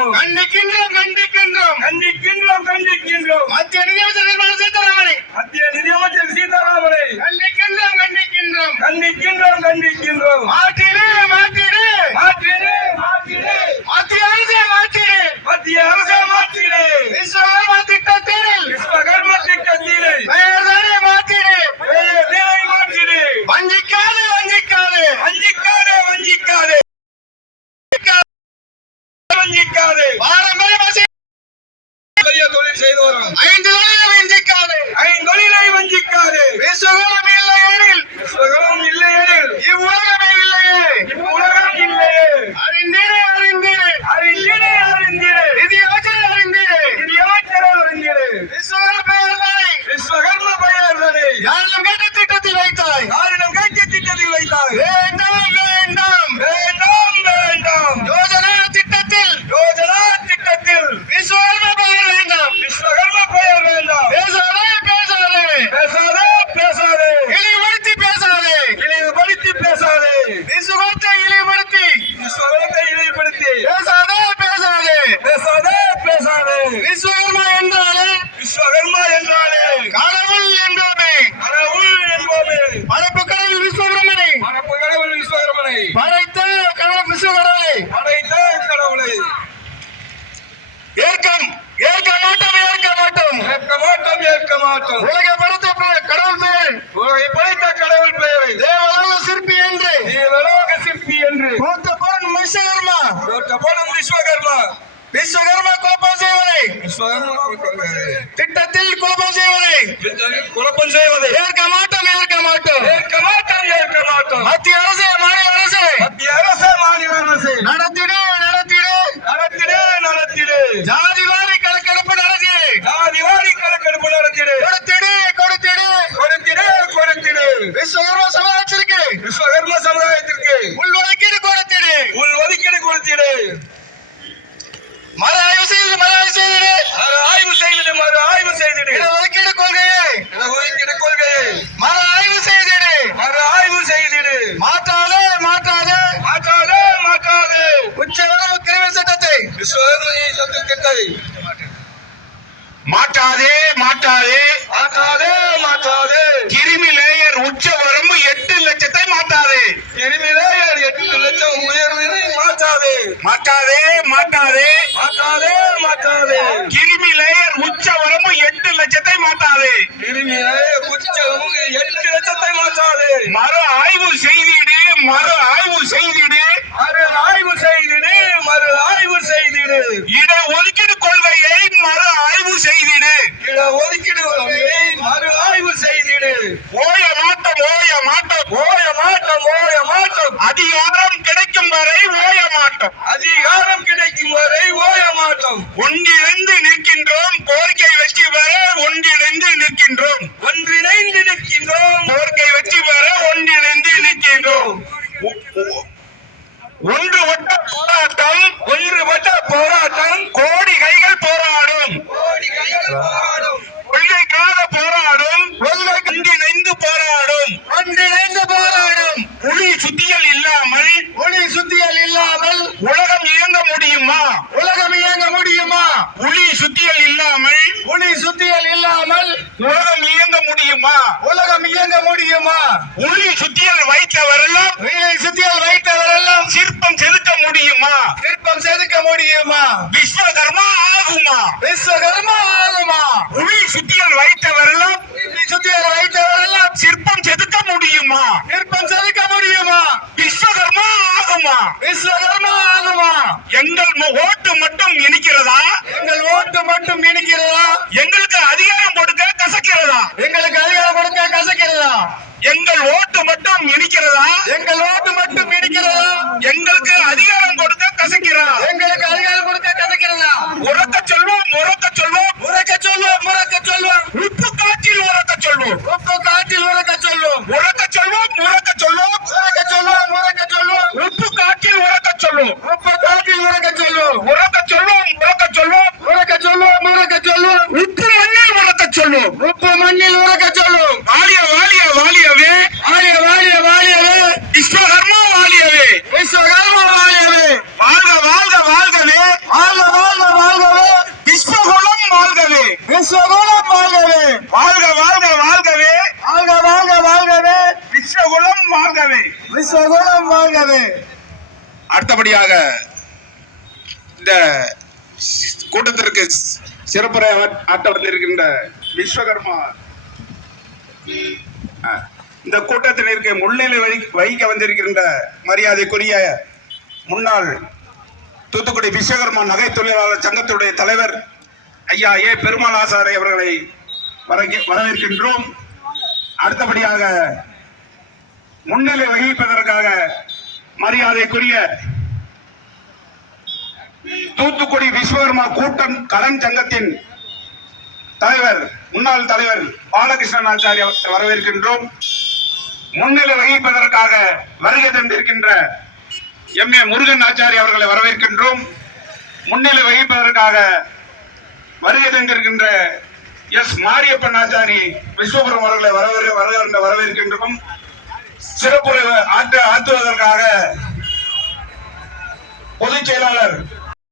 கண்டிப்போம். கண்டிக்கின்றோம் கண்டிக்கின்றோம் கண்டிக்கின்றோம் கண்டிக்கின்றோம். மத்திய நிதியமைச்சர் நிர்மலா சீதாராமனை மத்திய நிதியமைச்சர் சீதாராமனை கண்டிக்கின்றோம் கண்டிக்கின்றோம். கண்டிக்கின்றோம் கண்டிக்கின்றோம். மாற்றிடு மாற்றிடு மாற்றிடு மாற்றிடு. மத்திய அரசை மாற்றிடு. மத்திய அரசை மாற்றிடு. விஸ்வகர்மா திட்டத்தில் விஸ்வகர்மா திட்டத்திலே பெயர்தானே மாற்றிடு. பெயரை மாற்றிடு. வஞ்சிக்காது வஞ்சிக்காது வஞ்சிக்காதே வஞ்சிக்காதே வஞ்சிக்காதே. பாரம்பரிய பெரிய தொழில் செய்து வரும் 5 தொழிலை வஞ்சிக்காது. ஐந்தொழிலை வஞ்சிக்காதே. விஸ்வகர்மா இல்லை எனில் விஸ்வகர்மம் இல்லையெனில் இவ்வுலகமே இல்லையே. உலகம் இல்லையே. அறிந்தீரே அறிந்தீரே அறிந்திடே அறிந்திடே. நிதியமைச்சர் அறிந்தீரே. நிதியமைச்சர் அறிந்திடே. விஸ்வகர்மா பெயர்தானே விஸ்வகர்ம பெயர்தனை யாரிடம் கேட்ட திட்டத்தில் வைத்தாய். யாரிடம் கேட்க திட்டத்தில் வைத்தார். வேண்டாம் வேண்டாம் வேண்டாம் வேண்டாம். யோஜனா திட்டத்தில் யோஜனா திட்டத்தில் விஸ்வகர்மா பெயர் வேண்டாம். விஸ்வகர்ம பெயர் வேண்டாம். பேசாதே பேசாதே பேசாதே பேசாதே. இழிவுபடுத்தி பேசாதே. இழிவுபடுத்தி பேசாதே. விஸ்வகத்தை இழிவுபடுத்தி விஸ்வகத்தை இழிவுபடுத்தி பேசாதே பேசாதே. பேசாதே பேசாதே. விஸ்வகர்மா என்றாலே விஸ்வகர்மா என்றாலே கடவுள் என்போமே. கடவுள் என்போமே. படைப்பு கடவுள் விஸ்வகர்மனை மரப்பு கடவுள் விஸ்வகர்மனை படைத்த கடவுள் விஸ்வகர்மனை படைத்த கடவுளை ஏற்க மாட்டோம் ஏற்க மாட்டோம். ஏற்க மாட்டோம் ஏற்க மாட்டோம். உலகை படைத்த கடவுள் பெயர் உலகை படைத்த கடவுள் பெயரை தேவலோக சிற்பி என்று தேவலோக சிற்பி என்று போற்றப்படும் விஸ்வகர்மா போற்றப்படும் விஸ்வகர்மா விஸ்வகர்மா கோபம் செய்வதை விஸ்வகர்மா திட்டத்தில் குழப்பம் செய்வதை குழப்பம் செய்வதை ஏற்க மாட்டோம் ஏற்க மாட்டோம். ஏற்க மாட்டோம் ஏற்க மாட்டோம். மத்திய அரசு மாநில அரசு மத்திய அரசு மாநில அரசு நடத்திடு நடத்திடு நடத்திடு நடத்திடு. ஜாதிவாரி கணக்கெடுப்பு நடத்திடு. ஜாதிவாரி கணக்கெடுப்பு நடத்திடு. கொடுத்திடு கொடுத்திடு. கொடுத்திடு கொடுத்திடு. விஸ்வகர்மா சமுதாயத்திற்கு விஸ்வகர்ம சமுதாயத்திற்கு உள்ஒதுக்கீடு கொடுத்திடு. உள் ஒதுக்கீடு கொடுத்திடு. மறு ஆய்வு செய்து மறு ஆய்வு செய்திடு. ஆய்வு செய்திடு மறு ஆய்வு செய்திடு. இடஒதுக்கீடு கொள்கையை ஒதுக்கீடு கொள்கையை மறு ஆய்வு செய்திடு. மறு ஆய்வு செய்திடு. மாற்றாதே மாற்றாதே. மாற்றாதே மாற்றாதே. உச்சவரம்பு கிரிமினல் சட்டத்தை விஸ்வகர்ம சட்டத்தை மாற்றாதே மாற்றாதே. மாற்றாதே மாற்றாதே. கிரிமி லேயர் உச்ச வரம்பு 8 லட்சத்தை மாற்றாதே. கிரிமிலே 8 லட்சம் உயர்வினை மாற்றாதே. மாற்றாதே மாற்றாதே. மாற்றாதே மாற்றாதே. கிரிமி லேயர் உச்ச வரம்பு 8 லட்சத்தை மாற்றாதே. கிரிமிலே உச்சம் 8 லட்சத்தை மாற்றாதே. மறு ஆய்வு செய்திடு மறு ஆய்வு செய்திடு. மறு ஆய்வு செய்திடு மறு ஆய்வு செய்திடு. இட ஒதுக்கீடு கொள்கையை மறு ஆய்வு செய்திடு. இட ஒதுக்கீடு கொள்கையை மறு ஆய்வு செய்திடு. ஓய மாட்டம் ஓய மாட்டம் ஓய மாட்டோம் ஓய மாட்டோம். அதிகாரம் கிடைக்கும் வரை ஓய மாட்டோம். அதிகாரம் கிடைக்கும் வரை ஓய மாட்டோம். ஒன்றிணைந்து நிற்கின்றோம் கோரிக்கை வெற்றி பெற ஒன்றிணைந்து நிற்கின்றோம். ஒன்றிணைந்து நிற்கின்றோம். கோரிக்கை வெற்றி பெற ஒன்றிணைந்து நிற்கின்றோம். ஒன்றுபட்ட போராட்டம் ஒன்றுபட்ட போராட்டம் கோடி கைகள் போராடும். கோடி கைகள் போராடும். கொள்கைக்காக போராடும். ஒன்றிணைந்து போராடும். ஒன்றிணைந்து போராடும். புலி சுத்தியல் இல்லாமல் ஒளி சுத்தியல் இல்லாமல் உலகம் இயங்க முடியுமா? உலகம் இயங்க முடியுமா? புலி சுத்தியல் இல்லாமல் ஒளி சுத்தியல் இல்லாமல் உலகம் இயங்க முடியுமா? உலகம் இயங்க முடியுமா? புலி சுத்தியல் வைத்தவரெல்லாம் ஒளி சுத்தியல் வைத்தவரெல்லாம் சிற்பம் செதுக்க முடியுமா? சிற்பம் செதுக்க முடியுமா? விஸ்வகர்மா ஆகுமா? விஸ்வகர்மா ஆகுமா? உளி சுத்தியல் வைத்தவரெல்லாம் சுத்தியல் வைத்தவரெல்லாம் சிற்பம் செதுக்க முடியுமா? சிற்பம் செதுக்க முடியுமா? விஸ்வகர்மா ஆகுமா? விஸ்வகர்மா ஆகுமா? எங்கள் ஓட்டு மட்டும் இனிக்கிறதா? எங்கள் ஓட்டு மட்டும் இனிக்கிறதா? எங்களுக்கு அதிகாரம் கொடுக்க கசக்கிறதா? எங்களுக்கு அதிகாரம் கொடுக்க கசக்கிறதா? எங்கள் ஓட்டு மட்டும் இனிக்கிறதா? எங்கள் ஓட்டு மட்டும் இனிக்கிறதா? எங்களுக்கு அதிகாரம் கொடுக்க கசக்கிறதா? எங்களுக்கு அதிகாரம் கொடுக்க கசக்கிறதா? உறக்க சொல்வோம் உறக்க சொல்வோம் உறக்க சொல்வோம் உறக்க சொல்வோம் உப்பு காற்றில் உறக்க சொல்வோம் உப்பு காற்றில் உறக்க சொல்வோம் உறக்க சொல்வோம் உறக்க சொல்வோம் உறக்க சொல்வோம் உறக்க சொல்வோம் உப்பு காற்றில் உறக்க சொல்வோம் உப்பு காற்றில் உறக்க சொல்வோம் உறக்க சொல்வோம் உறக்க சொல்வோம் உறக்க சொல்வோம் உறக்க சொல்வோம் உப்பு மண்ணில் உறக்க சொல்வோம் உப்பு மண்ணில் உறக்க சொல்வோம். வாலிய வாலிய வாலியவே வாழிய வாழிய வாழியவே விஸ்வகர்மா வாலியவே விஸ்வகர்மா வாழியவே வாழ்க வாழ்க வாழ்கவே வாழ்க அடுத்தபடியாக இந்த கூட்டத்திற்கு சிறப்புரை ஆற்ற வந்திருக்கின்ற விஸ்வகர்மா இந்த கூட்டத்தினருக்கு முன்னிலை வகிக்க வந்திருக்கின்ற மரியாதைக்குரிய முன்னாள் தூத்துக்குடி விஸ்வகர்மா நகை தொழிலாளர் சங்கத்துடைய தலைவர் ஐயா ஏ பெருமாள் ஆசாரி அவர்களை வரவேற்கின்றோம். அடுத்தபடியாக முன்னிலை வகிப்பதற்காக மரியாதைக்குரிய தூத்துக்குடி விஸ்வகர்மா கூட்டம் கடன் சங்கத்தின் தலைவர் முன்னாள் தலைவர் பாலகிருஷ்ணன் ஆச்சாரி வரவேற்கின்றோம். முன்னிலை வகிப்பதற்காக வருகை தந்திருக்கின்ற எம்.ஏ. முருகன் ஆச்சாரி அவர்களை வரவேற்கின்றோம். முன்னிலை வகிப்பதற்காக வருகை தந்திருக்கின்ற எஸ். மாரியப்பன் ஆச்சாரி விஸ்வபுரம் அவர்களை வரவேற்கின்றோம். சிறப்புரை ஆற்றுவதற்காக பொதுச் செயலாளர்